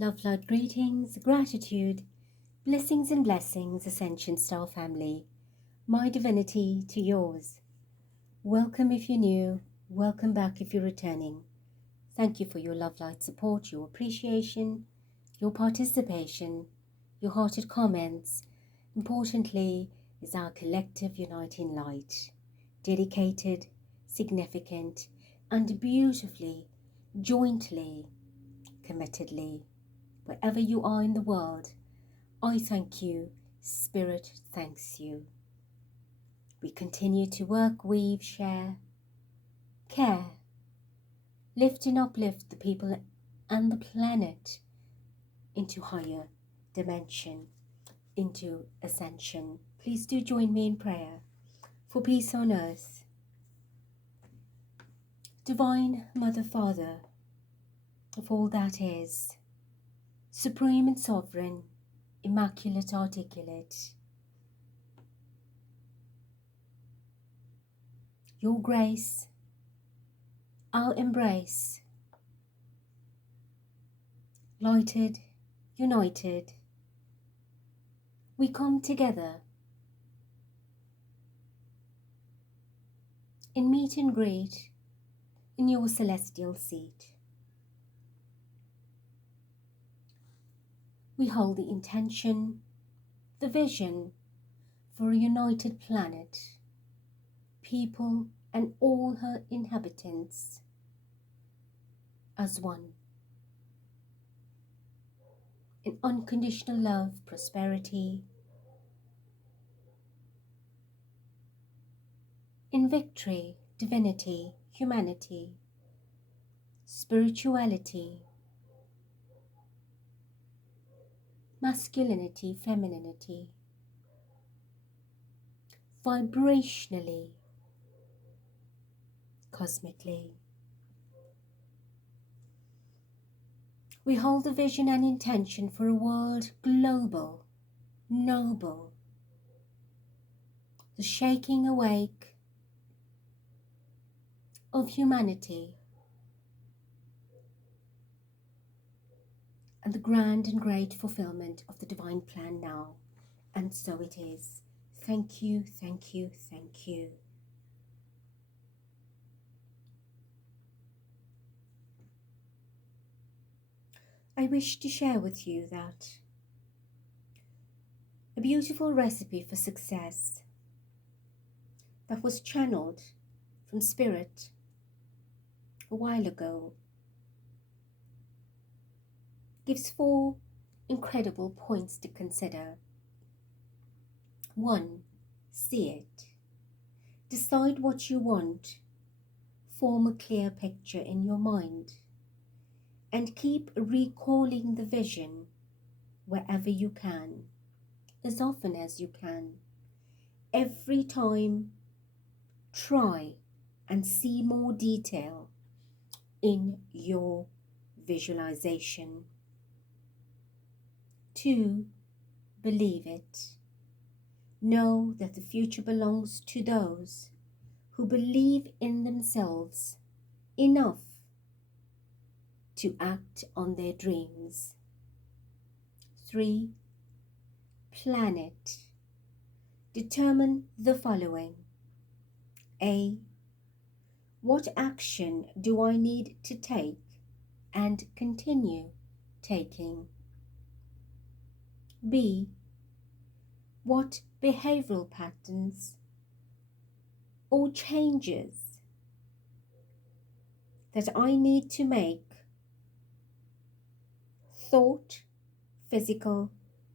Love, light, greetings, gratitude, blessings and blessings, Ascension Star family. My divinity to yours. Welcome if you're new, welcome back if you're returning. Thank you for your love, light support, your appreciation, your participation, your hearted comments. Importantly, is our collective uniting light, dedicated, significant, and beautifully, jointly, committedly. Wherever you are in the world, I thank you, Spirit thanks you. We continue to work, weave, share, care, lift and uplift the people and the planet into higher dimension, into ascension. Please do join me in prayer for peace on earth. Divine Mother, Father of all that is, supreme and sovereign, immaculate, articulate, your grace, our embrace, lighted, united, we come together in meet and greet in your celestial seat. We hold the intention, the vision for a united planet, people and all her inhabitants as one. In unconditional love, prosperity, in victory, divinity, humanity, spirituality, masculinity, femininity, vibrationally, cosmically. We hold the vision and intention for a world global, noble, the shaking awake of humanity and the grand and great fulfillment of the divine plan now. And so it is. Thank you, thank you, thank you. I wish to share with you that a beautiful recipe for success that was channeled from Spirit a while ago gives 4 incredible points to consider. 1. See it. Decide what you want. Form a clear picture in your mind. And keep recalling the vision wherever you can, as often as you can. Every time, try and see more detail in your visualization. 2. Believe it. Know that the future belongs to those who believe in themselves enough to act on their dreams. 3. Plan it. Determine the following. A. What action do I need to take and continue taking? B. What behavioral patterns or changes that I need to make? Thought, physical,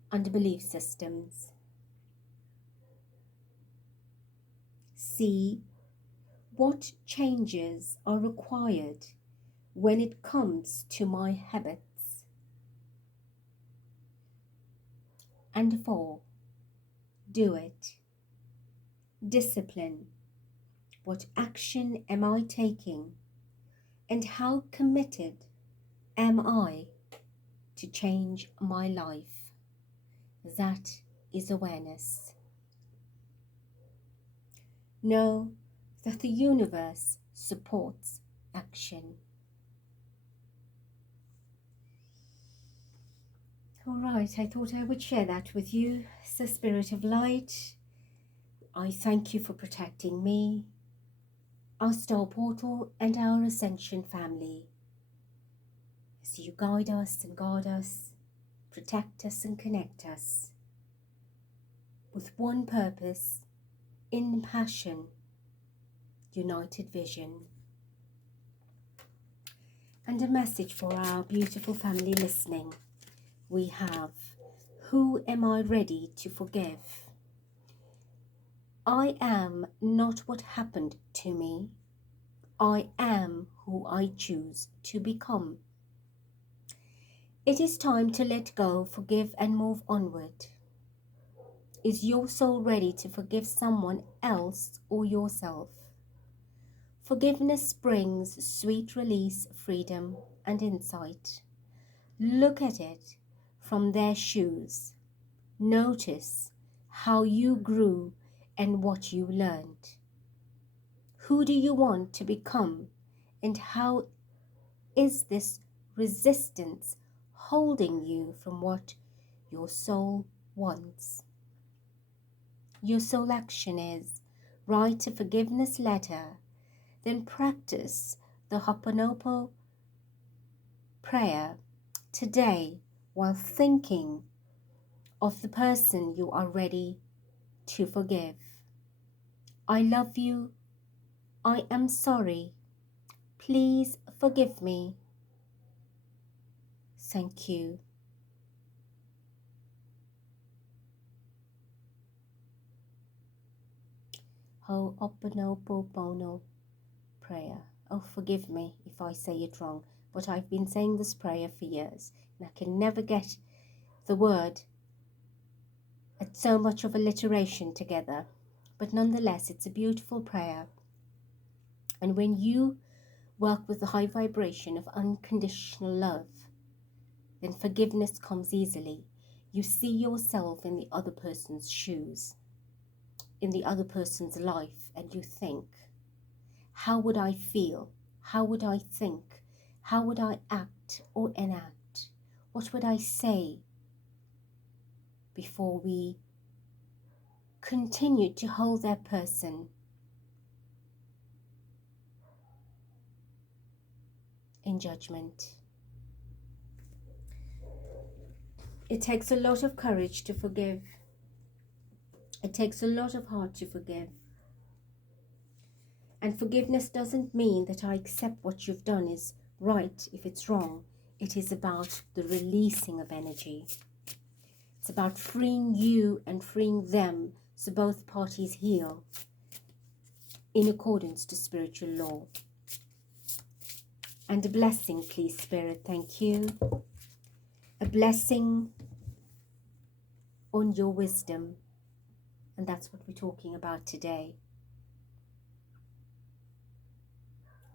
and belief systems. C. What changes are required when it comes to my habits? And 4. Do it. Discipline. What action am I taking? And how committed am I to change my life? That is awareness. Know that the universe supports action. All right, I thought I would share that with you. So, Spirit of Light, I thank you for protecting me, our star portal, and our Ascension family. As you guide us and guard us, protect us and connect us with one purpose, in passion, united vision. And a message for our beautiful family listening. We have, who am I ready to forgive? I am not what happened to me. I am who I choose to become. It is time to let go, forgive and move onward. Is your soul ready to forgive someone else or yourself? Forgiveness brings sweet release, freedom and insight. Look at it from their shoes. Notice how you grew and what you learned. Who do you want to become, and how is this resistance holding you from what your soul wants? Your soul action is write a forgiveness letter, then practice the Ho'oponopono prayer today while thinking of the person you are ready to forgive. I love you. I am sorry. Please forgive me. Thank you. Ho'oponopono prayer. Oh, forgive me if I say it wrong, but I've been saying this prayer for years and I can never get the word at so much of alliteration together. But nonetheless, it's a beautiful prayer. And when you work with the high vibration of unconditional love, then forgiveness comes easily. You see yourself in the other person's shoes, in the other person's life, and you think, how would I feel? How would I think? How would I act or enact? What would I say before we continue to hold that person in judgment? It takes a lot of courage to forgive. It takes a lot of heart to forgive. And forgiveness doesn't mean that I accept what you've done is right if it's wrong. It is about the releasing of energy. It's about freeing you and freeing them so both parties heal in accordance to spiritual law. And a blessing, please, Spirit. Thank you. A blessing on your wisdom. And that's what we're talking about today.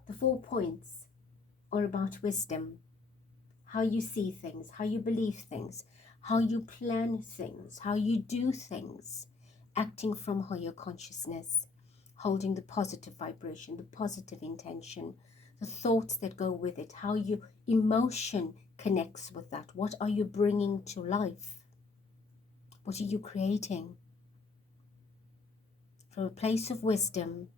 The 4 points are about wisdom, how you see things, how you believe things, how you plan things, how you do things, acting from higher consciousness, holding the positive vibration, the positive intention, the thoughts that go with it, how your emotion connects with that. What are you bringing to life? What are you creating? From a place of wisdom,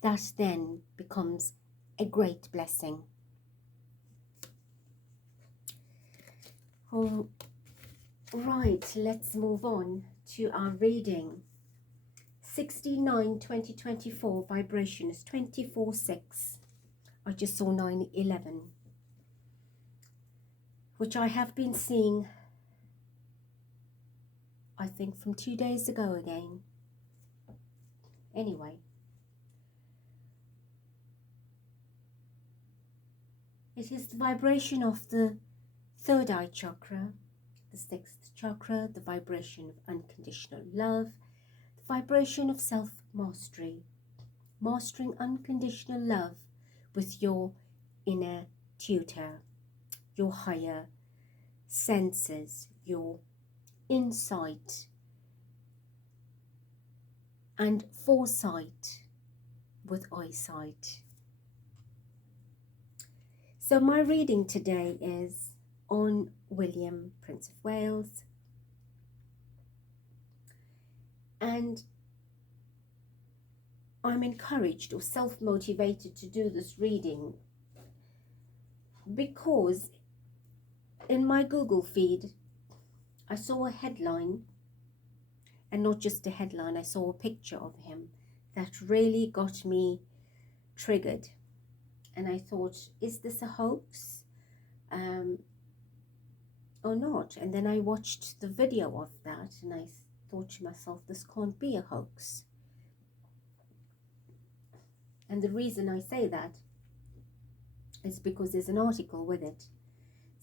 that then becomes a great blessing. All right, let's move on to our reading. 69-2024 vibration is 24-6. I just saw 9-11, which I have been seeing, I think, from 2 days ago again. Anyway, it is the vibration of the third eye chakra, the sixth chakra, the vibration of unconditional love, the vibration of self-mastery, mastering unconditional love with your inner tutor, your higher senses, your insight and foresight with eyesight. So my reading today is on William, Prince of Wales. And I'm encouraged or self-motivated to do this reading because in my Google feed, I saw a headline, and not just a headline, I saw a picture of him that really got me triggered. And I thought, is this a hoax or not? And then I watched the video of that and I thought to myself, this can't be a hoax. And the reason I say that is because there's an article with it.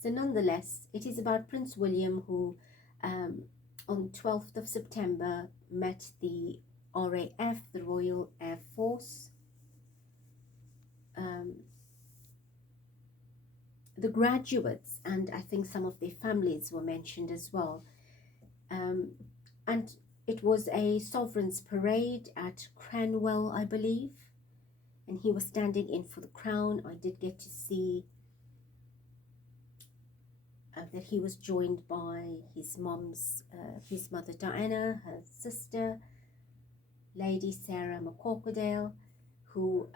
So nonetheless, it is about Prince William, who on 12th of September met the RAF, the Royal Air Force. The graduates, and I think some of their families were mentioned as well. And it was a sovereign's parade at Cranwell, I believe. And he was standing in for the crown. I did get to see that he was joined by his mother Diana, her sister, Lady Sarah McCorquodale, who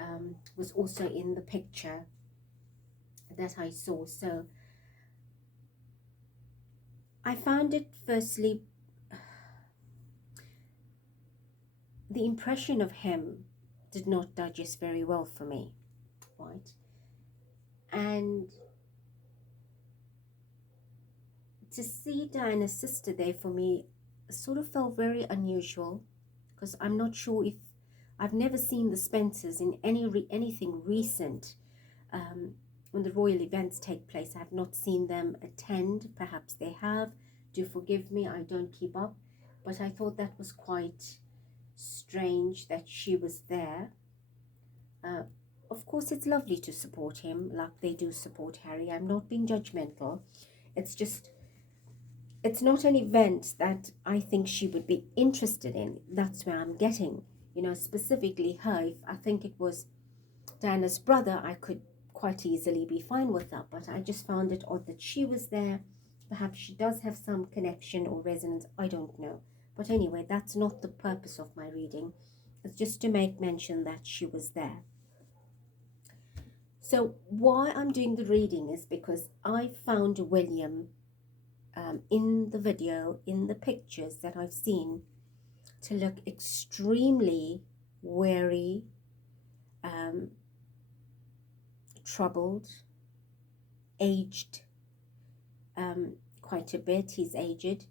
was also in the picture that I saw. So I found it, firstly, the impression of him did not digest very well for me, right? And to see Diana's sister there for me sort of felt very unusual, because I'm not sure if I've never seen the Spencers in anything recent. When the royal events take place, I have not seen them attend. Perhaps they have. Do forgive me, I don't keep up. But I thought that was quite strange that she was there. Of course, it's lovely to support him like they do support Harry. I'm not being judgmental. It's just, it's not an event that I think she would be interested in. That's where I'm getting, you know, specifically her. If I think it was Diana's brother, I could quite easily be fine with that, but I just found it odd that she was there. Perhaps she does have some connection or resonance, I don't know. But anyway, that's not the purpose of my reading. It's just to make mention that she was there. So why I'm doing the reading is because I found William in the video, in the pictures that I've seen, to look extremely wary, troubled, aged, quite a bit. He's aged.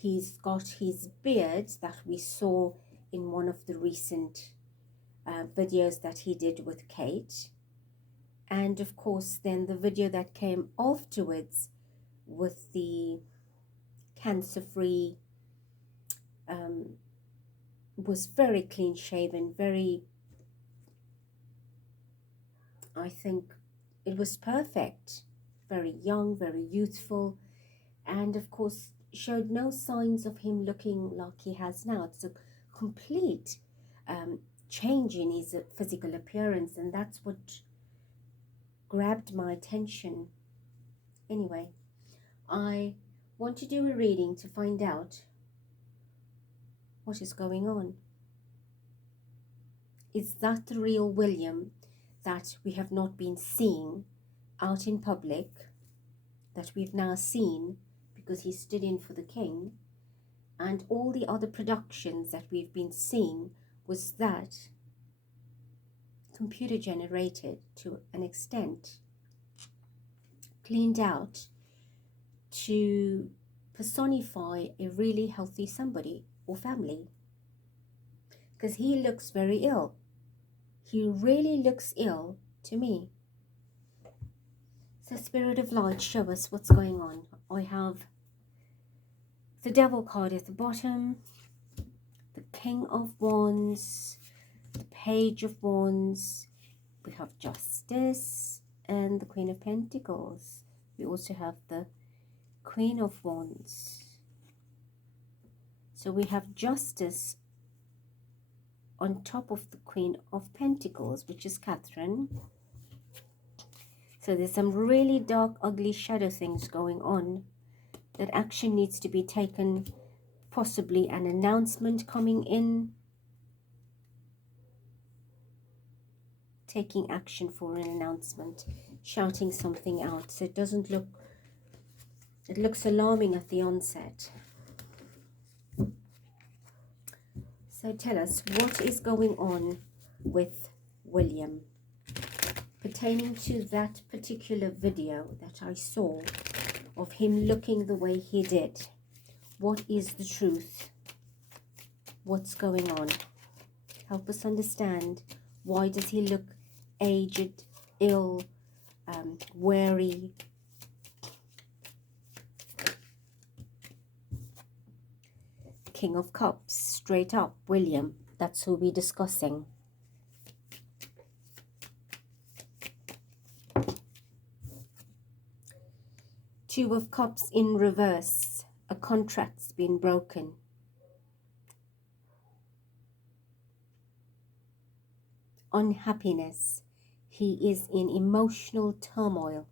He's got his beard that we saw in one of the recent videos that he did with Kate. And of course, then the video that came afterwards with the cancer-free, was very clean shaven, very, I think it was perfect, very young, very youthful, and of course showed no signs of him looking like he has now. It's a complete change in his physical appearance, and that's what grabbed my attention. Anyway, I want to do a reading to find out what is going on. Is that the real William that we have not been seeing out in public, that we've now seen because he stood in for the king? And all the other productions that we've been seeing, was that computer generated to an extent, cleaned out to personify a really healthy somebody or family? Because he looks very ill. He really looks ill to me. So Spirit of Light, show us what's going on. I have the Devil card at the bottom, the King of Wands, the Page of Wands, we have Justice, and the Queen of Pentacles. We also have the Queen of Wands. So we have Justice on top of the Queen of Pentacles, which is Catherine. So there's some really dark, ugly shadow things going on. That action needs to be taken, possibly an announcement coming in. Taking action for an announcement, shouting something out. So it doesn't look, it looks alarming at the onset. So tell us, what is going on with William pertaining to that particular video that I saw of him looking the way he did? What is the truth? What's going on? Help us understand. Why does he look aged, ill, wary? King of Cups, straight up, William. That's who we're discussing. Two of Cups in reverse. A contract's been broken. Unhappiness. He is in emotional turmoil.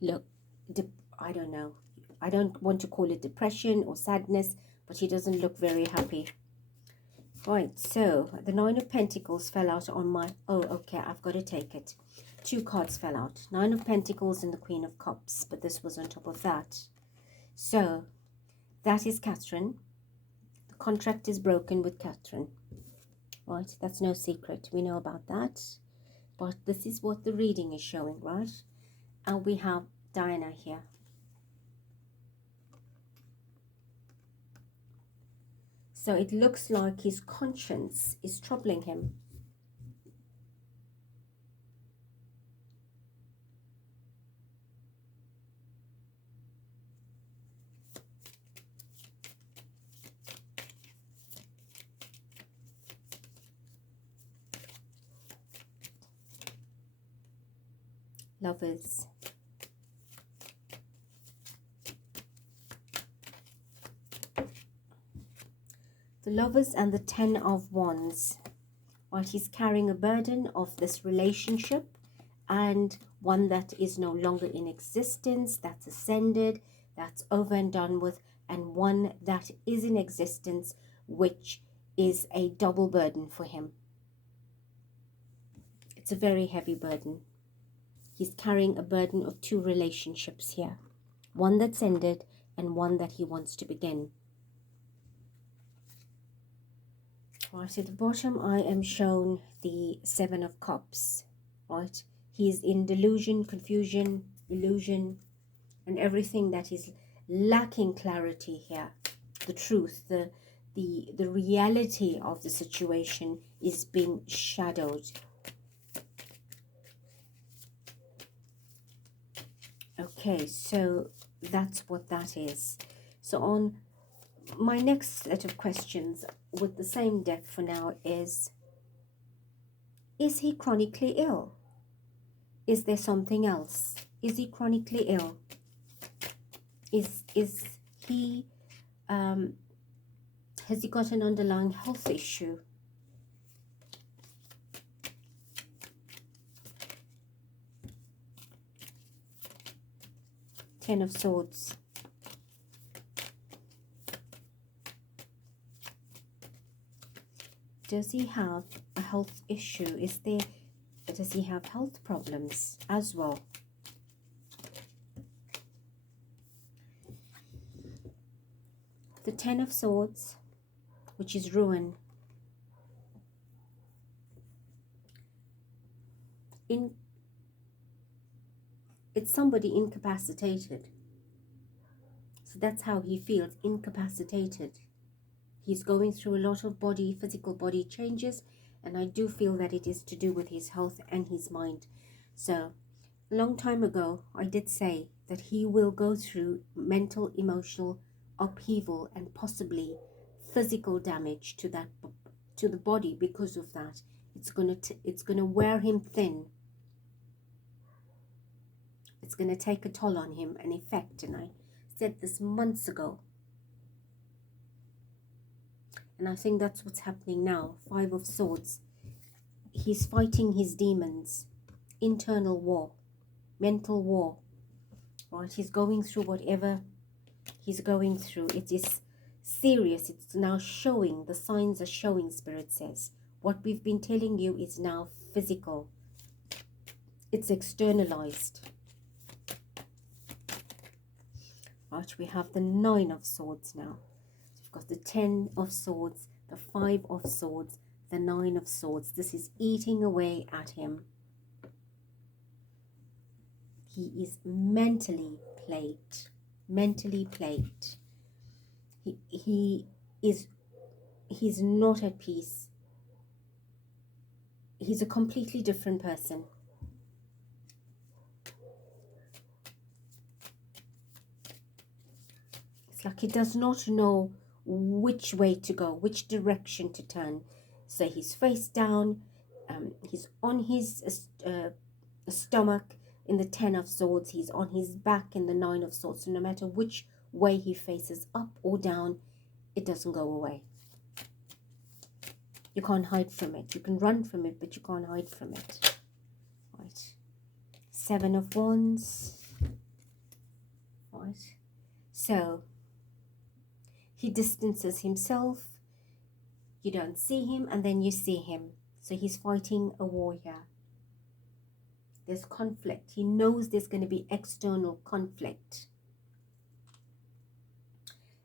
Look, I don't know. I don't want to call it depression or sadness, but he doesn't look very happy. Right, so the Nine of Pentacles fell out on my... Oh, okay, I've got to take it. Two cards fell out. Nine of Pentacles and the Queen of Cups, but this was on top of that. So, that is Catherine. The contract is broken with Catherine. Right, that's no secret. We know about that. But this is what the reading is showing, right? And we have Diana here. So it looks like his conscience is troubling him. Lovers. The Lovers and the Ten of Wands. Right, he's carrying a burden of this relationship, and one that is no longer in existence, that's ascended, that's over and done with, and one that is in existence, which is a double burden for him. It's a very heavy burden. He's carrying a burden of two relationships here. One that's ended and one that he wants to begin. Right, at the bottom I am shown the Seven of Cups. Right, he's in delusion, confusion, illusion, and everything that is lacking clarity here. The truth, the reality of the situation is being shadowed. Okay, so that's what that is. So on my next set of questions with the same deck for now is he chronically ill? Is there something else? Is he chronically ill? Is he, has he got an underlying health issue? Ten of Swords. Does he have a health issue? Does he have health problems as well? The Ten of Swords, which is ruin. It's somebody incapacitated. So that's how he feels, incapacitated. He's going through a lot of physical body changes, and I do feel that it is to do with his health and his mind. So, a long time ago, I did say that he will go through mental, emotional upheaval and possibly physical damage to the body because of that. It's gonna wear him thin. It's gonna take a toll on him, an effect, and I said this months ago. And I think that's what's happening now. Five of Swords. he's fighting his demons, internal war, mental war, right? He's going through whatever he's going through. It is serious. It's now showing. The signs are showing, Spirit says. What we've been telling you is now physical. It's externalized. Right, we have the 9 of Swords now. So we've got the 10 of Swords, the 5 of Swords, the 9 of Swords. This is eating away at him. He is mentally plagued. Mentally plagued. He's not at peace. He's a completely different person. It's like he does not know which way to go, which direction to turn. So he's face down, he's on his stomach in the 10 of Swords, he's on his back in the 9 of Swords. So no matter which way he faces, up or down, it doesn't go away. You can't hide from it. You can run from it, but you can't hide from it. Right. 7 of Wands. Right. So he distances himself. You don't see him, and then you see him. So he's fighting a war here. There's conflict. He knows there's going to be external conflict.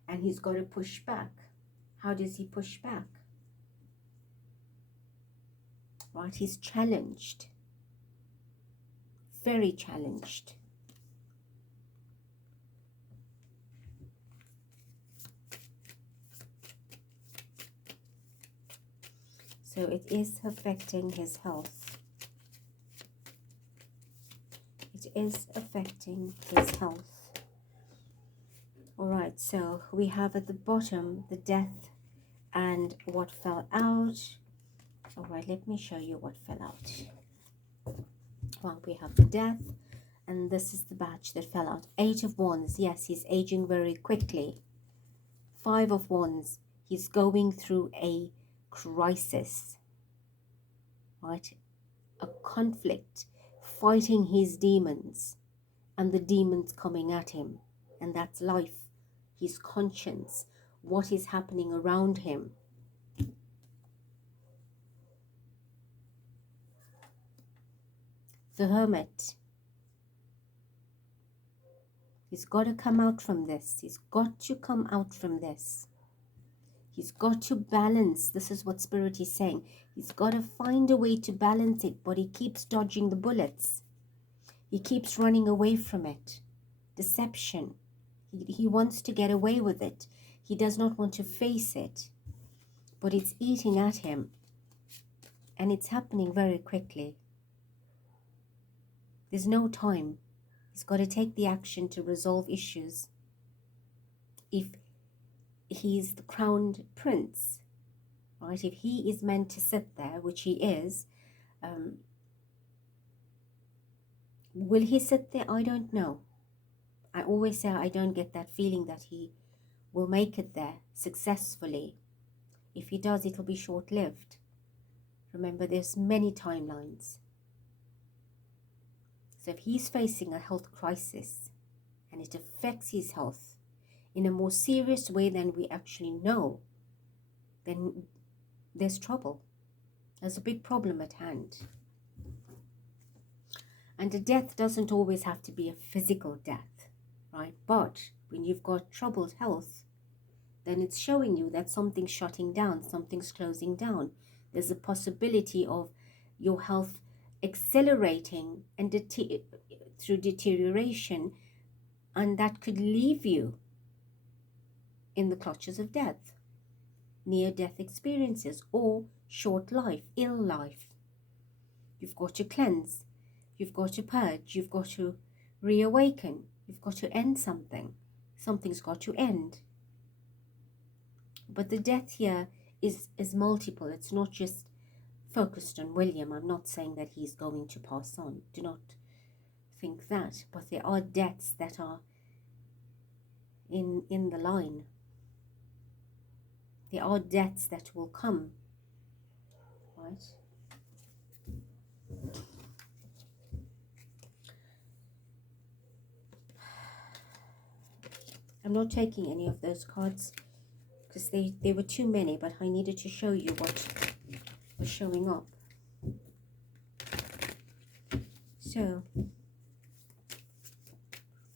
And he's got to push back. How does he push back? Right, he's challenged. Very challenged. So it is affecting his health. It is affecting his health. All right, so we have at the bottom the Death and what fell out. All right, let me show you what fell out. Well, we have the Death, and this is the batch that fell out. 8 of Wands, yes, he's aging very quickly. 5 of Wands, he's going through a crisis, right? A conflict, fighting his demons, and the demons coming at him. And that's life, his conscience, what is happening around him. The Hermit. He's got to come out from this. He's got to come out from this. He's got to balance. This is what Spirit is saying. He's got to find a way to balance it, but he keeps dodging the bullets. He keeps running away from it. Deception. He wants to get away with it. He does not want to face it, but it's eating at him, and it's happening very quickly. There's no time. He's got to take the action to resolve issues. If he's the crowned prince, right? If he is meant to sit there, which he is, will he sit there? I don't know. I always say I don't get that feeling that he will make it there successfully. If he does, it'll be short-lived. Remember, there's many timelines. So if he's facing a health crisis and it affects his health in a more serious way than we actually know, then there's trouble. There's a big problem at hand. And a death doesn't always have to be a physical death, right? But when you've got troubled health, then it's showing you that something's shutting down, something's closing down. There's a possibility of your health accelerating and through deterioration, and that could leave you in the clutches of death, near-death experiences, or short life, ill life. You've got to cleanse, you've got to purge, you've got to reawaken, you've got to end something. Something's got to end. But the death here is multiple. It's not just focused on William. I'm not saying that he's going to pass on. Do not think that. But there are deaths that are in the line. There are deaths that will come, right? I'm not taking any of those cards because they were too many, but I needed to show you what was showing up. So,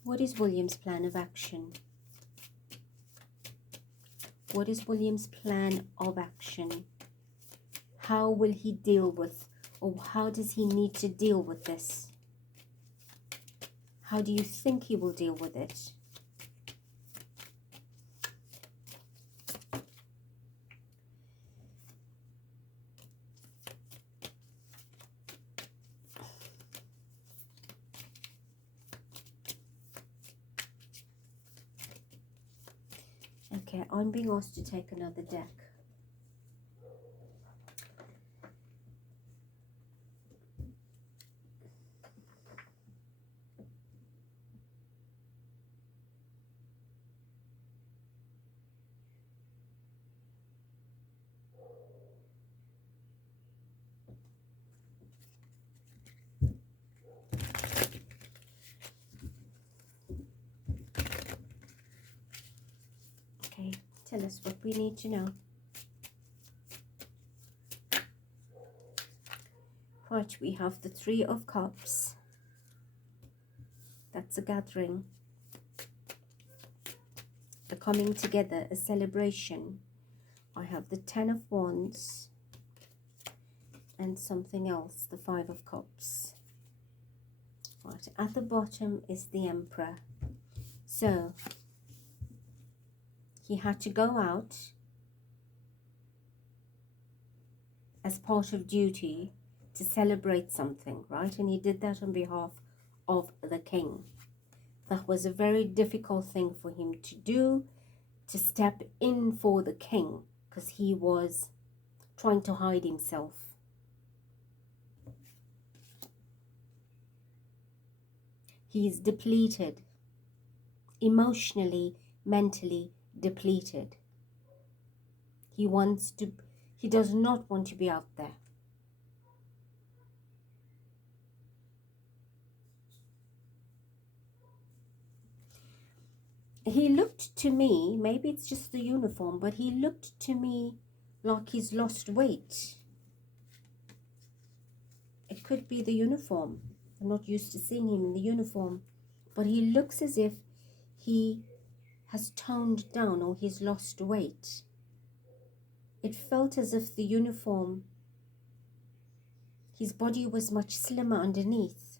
what is William's plan of action? What is William's plan of action? How will he deal with, or how does he need to deal with this? How do you think he will deal with it? Okay, I'm being asked to take another deck. Okay, tell us what we need to know. Right, we have the Three of Cups. That's a gathering, a coming together, a celebration. I have the Ten of Wands and something else, the Five of Cups. Right, at the bottom is the Emperor. So he had to go out as part of duty to celebrate something, right? And he did that on behalf of the king. That was a very difficult thing for him to do, to step in for the king, because he was trying to hide himself. He's depleted, emotionally, mentally depleted. He does not want to be out there. He looked to me, maybe it's just the uniform, but he looked to me like he's lost weight. It could be the uniform. I'm not used to seeing him in the uniform, but he looks as if he has toned down or he's lost weight. It felt as if the uniform, his body was much slimmer underneath.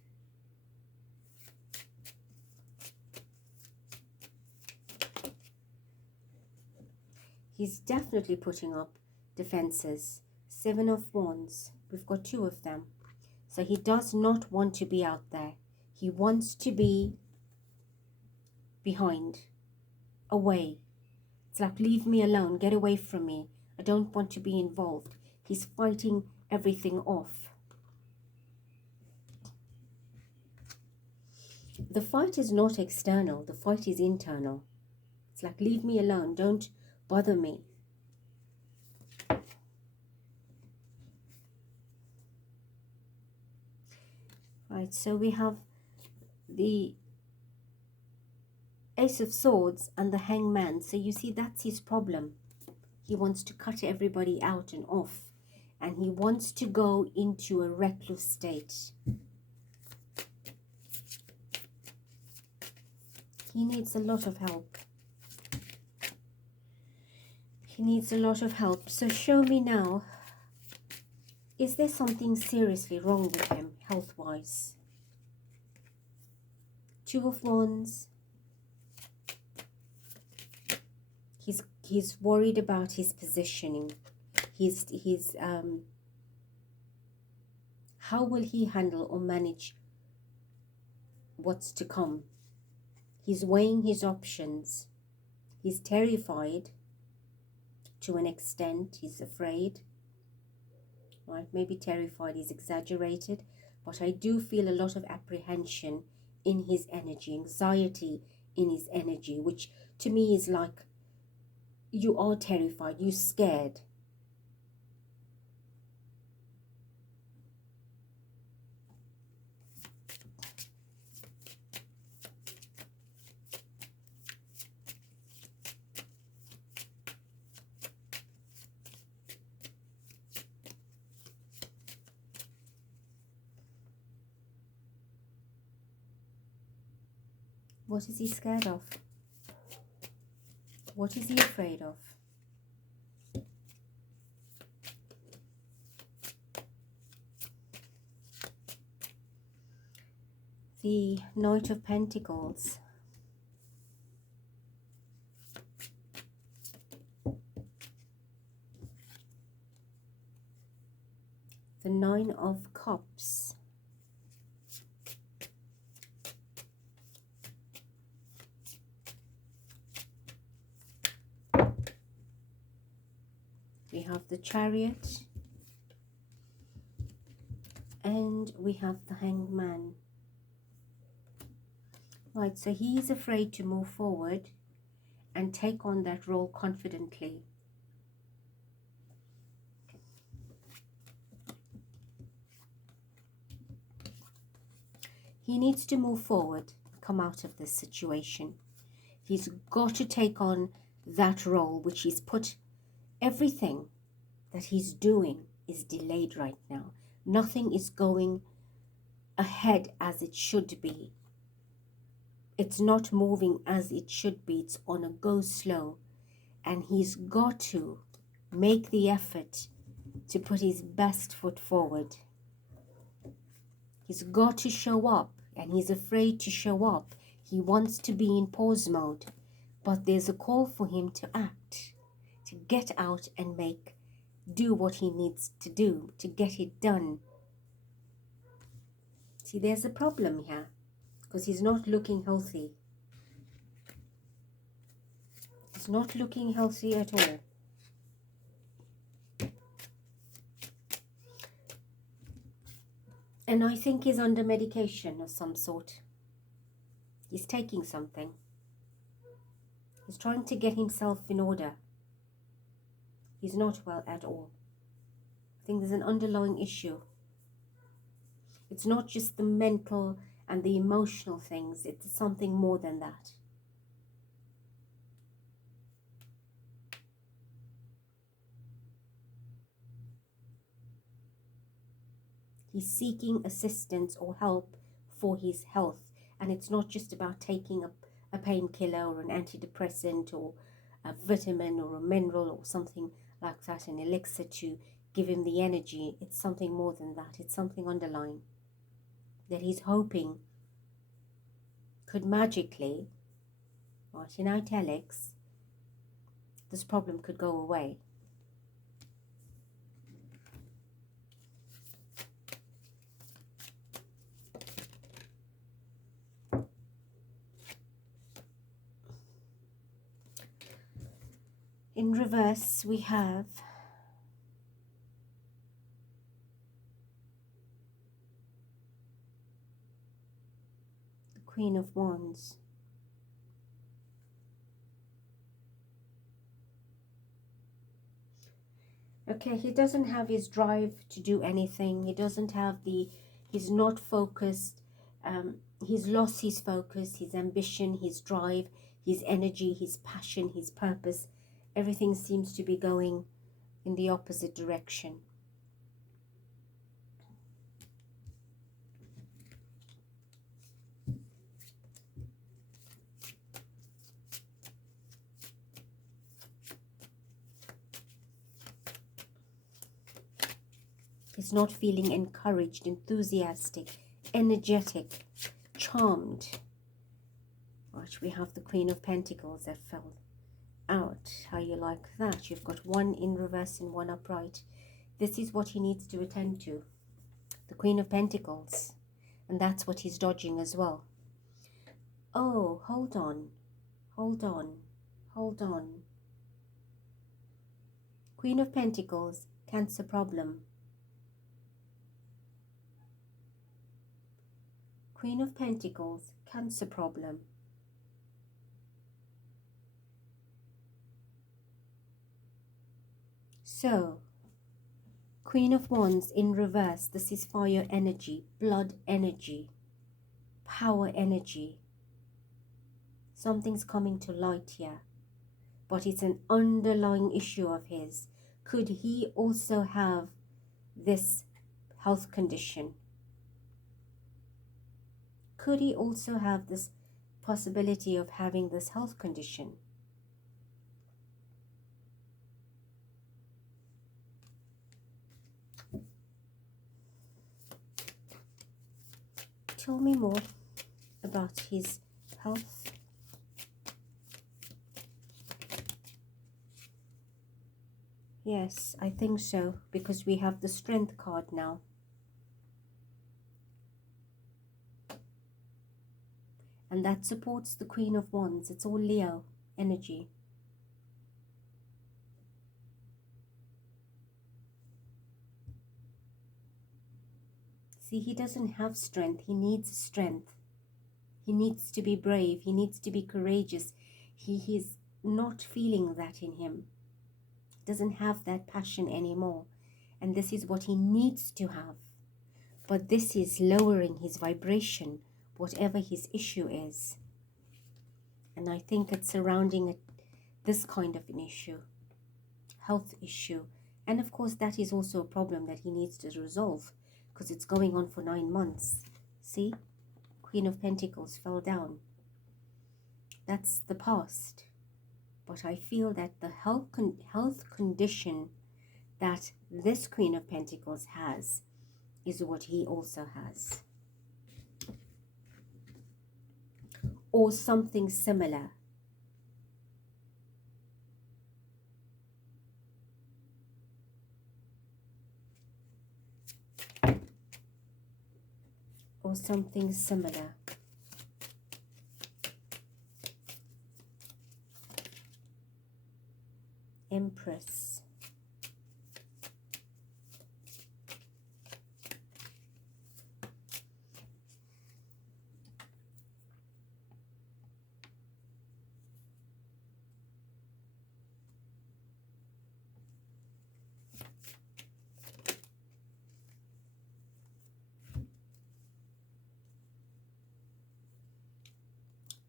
He's definitely putting up defenses. Seven of Wands. We've got two of them. So he does not want to be out there. He wants to be behind, away. It's like, leave me alone, get away from me. I don't want to be involved. He's fighting everything off. The fight is not external. The fight is internal. It's like, leave me alone. Don't bother me. Right, so we have the Ace of Swords and the Hangman. So you see, that's his problem. He wants to cut everybody out and off. And he wants to go into a reckless state. He needs a lot of help. He needs a lot of help. So show me now, is there something seriously wrong with him health-wise? Two of Wands. He's worried about his positioning. How will he handle or manage what's to come? He's weighing his options. He's terrified to an extent. He's afraid. Right? Maybe terrified is exaggerated, but I do feel a lot of apprehension in his energy, anxiety in his energy, which to me is like, you are terrified, you're scared. What is he scared of? What is he afraid of? The Knight of Pentacles. The Nine of Cups. We have the Chariot. And we have the Hanged Man. Right, so he's afraid to move forward and take on that role confidently. He needs to move forward, come out of this situation. He's got to take on that role which he's put. Everything that he's doing is delayed right now. Nothing is going ahead as it should be. It's not moving as it should be. It's on a go slow. And he's got to make the effort to put his best foot forward. He's got to show up, and he's afraid to show up. He wants to be in pause mode, but there's a call for him to act, to get out and do what he needs to do, to get it done. See, there's a problem here, because he's not looking healthy. He's not looking healthy at all. And I think he's under medication of some sort. He's taking something. He's trying to get himself in order. He's not well at all. I think there's an underlying issue. It's not just the mental and the emotional things. It's something more than that. He's seeking assistance or help for his health. And it's not just about taking a painkiller or an antidepressant or a vitamin or a mineral or something like that, an elixir to give him the energy. It's something more than that. It's something underlying that he's hoping could magically, right, in italics, this problem could go away. In reverse, we have the Queen of Wands. Okay, he doesn't have his drive to do anything. He doesn't have he's not focused. He's lost his focus, his ambition, his drive, his energy, his passion, his purpose. Everything seems to be going in the opposite direction. He's not feeling encouraged, enthusiastic, energetic, charmed. Right, we have the Queen of Pentacles that fell out. How you like that? You've got one in reverse and one upright. This is what he needs to attend to. The Queen of Pentacles. And that's what he's dodging as well. Oh, hold on. Hold on. Hold on. Queen of Pentacles, Cancer problem. Queen of Pentacles, Cancer problem. So, Queen of Wands in reverse. This is fire energy, blood energy, power energy. Something's coming to light here. But it's an underlying issue of his. Could he also have this health condition? Could he also have this possibility of having this health condition. Tell me more about his health. Yes, I think so, because we have the Strength card now. And that supports the Queen of Wands. It's all Leo energy. See, he doesn't have strength. He needs strength. He needs to be brave. He needs to be courageous. He's not feeling that in him. He doesn't have that passion anymore. And this is what he needs to have. But this is lowering his vibration, whatever his issue is. And I think it's surrounding this kind of an issue, health issue. And of course, that is also a problem that he needs to resolve, because it's going on for 9 months. See? Queen of Pentacles fell down. That's the past. But I feel that the health condition that this Queen of Pentacles has is what he also has. Or something similar. Or something similar. Empress.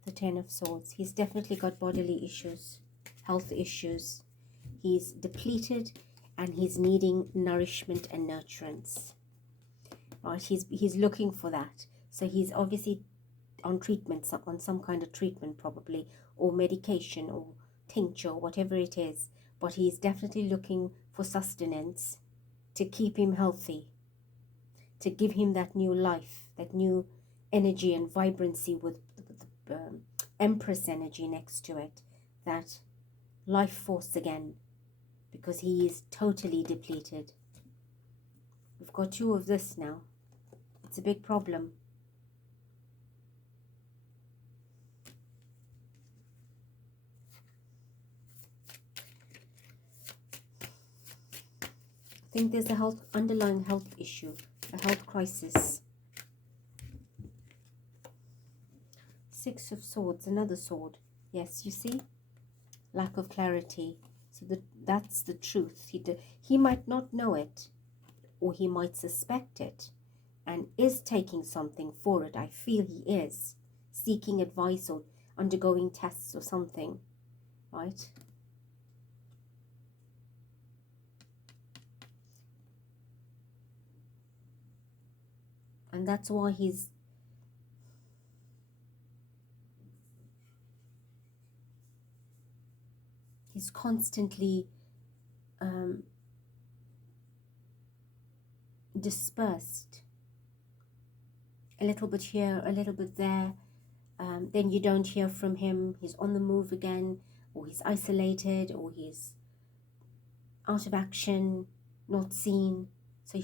The Ten of Swords. He's definitely got bodily issues, health issues. He's depleted and he's needing nourishment and nurturance. Right? He's looking for that. So he's obviously on treatment, on some kind of treatment probably, or medication or tincture, whatever it is. But he's definitely looking for sustenance to keep him healthy, to give him that new life, that new energy and vibrancy with Empress energy next to it, that life force again, because he is totally depleted. We've got 2 of this now. It's a big problem. I think there's a underlying health issue, a health crisis. 6 of Swords, another sword. Yes, you see? Lack of clarity. So that's the truth. He might not know it, or he might suspect it, and is taking something for it. I feel he is seeking advice or undergoing tests or something, right? And that's why he's constantly dispersed. A little bit here, a little bit there. Then you don't hear from him. He's on the move again, or he's isolated, or he's out of action, not seen. So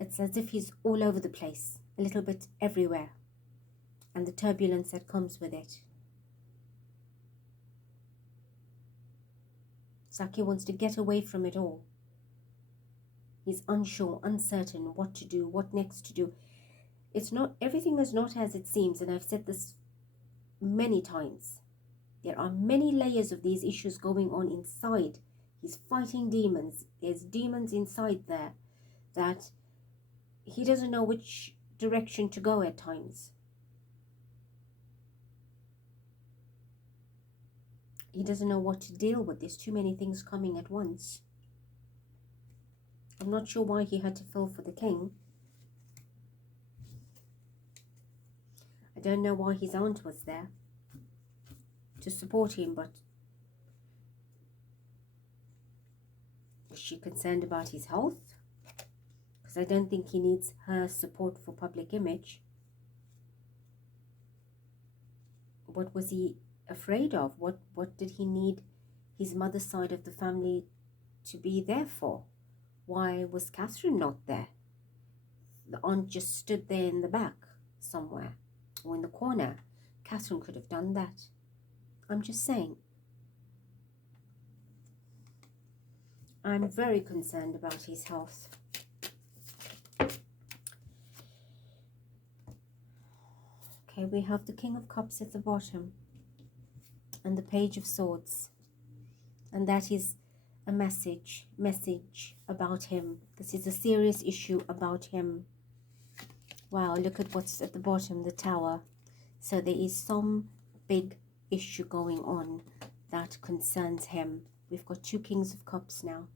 it's as if he's all over the place, a little bit everywhere, and the turbulence that comes with it. It's like he wants to get away from it all. He's unsure, uncertain what to do, what next to do. It's not, everything is not as it seems, and I've said this many times. There are many layers of these issues going on inside. He's fighting demons. There's demons inside there that he doesn't know which direction to go at times. He doesn't know what to deal with. There's too many things coming at once. I'm not sure why he had to fall for the king. I don't know why his aunt was there. to support him, but is she concerned about his health? Because I don't think he needs her support for public image. What was he afraid of? What did he need his mother's side of the family to be there for? Why was Catherine not there? The aunt just stood there in the back somewhere or in the corner. Catherine could have done that. I'm just saying. I'm very concerned about his health. Okay, we have the King of Cups at the bottom and the Page of Swords. And that is a message about him. This is a serious issue about him. Wow, look at what's at the bottom, the Tower. So there is some big issue going on that concerns him. We've got 2 Kings of Cups now.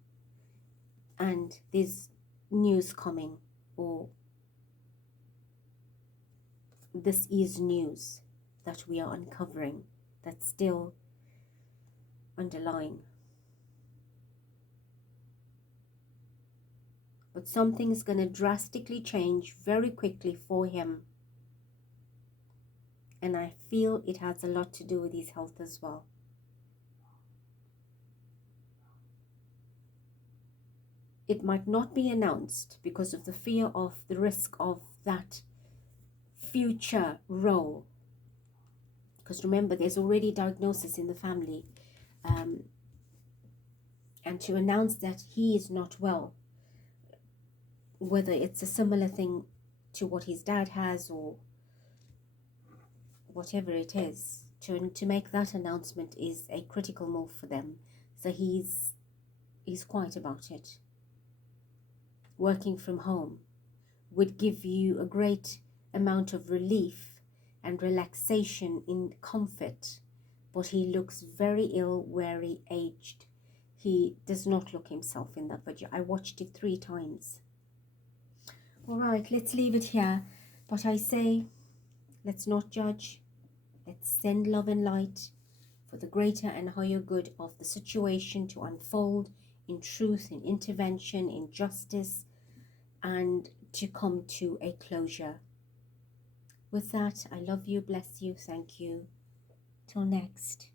And there's news coming, or this is news that we are uncovering that's still underlying. But something is going to drastically change very quickly for him. And I feel it has a lot to do with his health as well. It might not be announced because of the fear of the risk of that future role. Because remember, there's already diagnosis in the family. And to announce that he is not well, whether it's a similar thing to what his dad has or whatever it is, to make that announcement is a critical move for them. So he's quiet about it. Working from home would give you a great amount of relief and relaxation in comfort, but he looks very ill, very aged. He does not look himself in that video. I watched it 3 times. All right, let's leave it here. But I say, let's not judge. Let's send love and light for the greater and higher good of the situation to unfold in truth, in intervention, in justice, and to come to a closure. With that, I love you, bless you, thank you. Till next.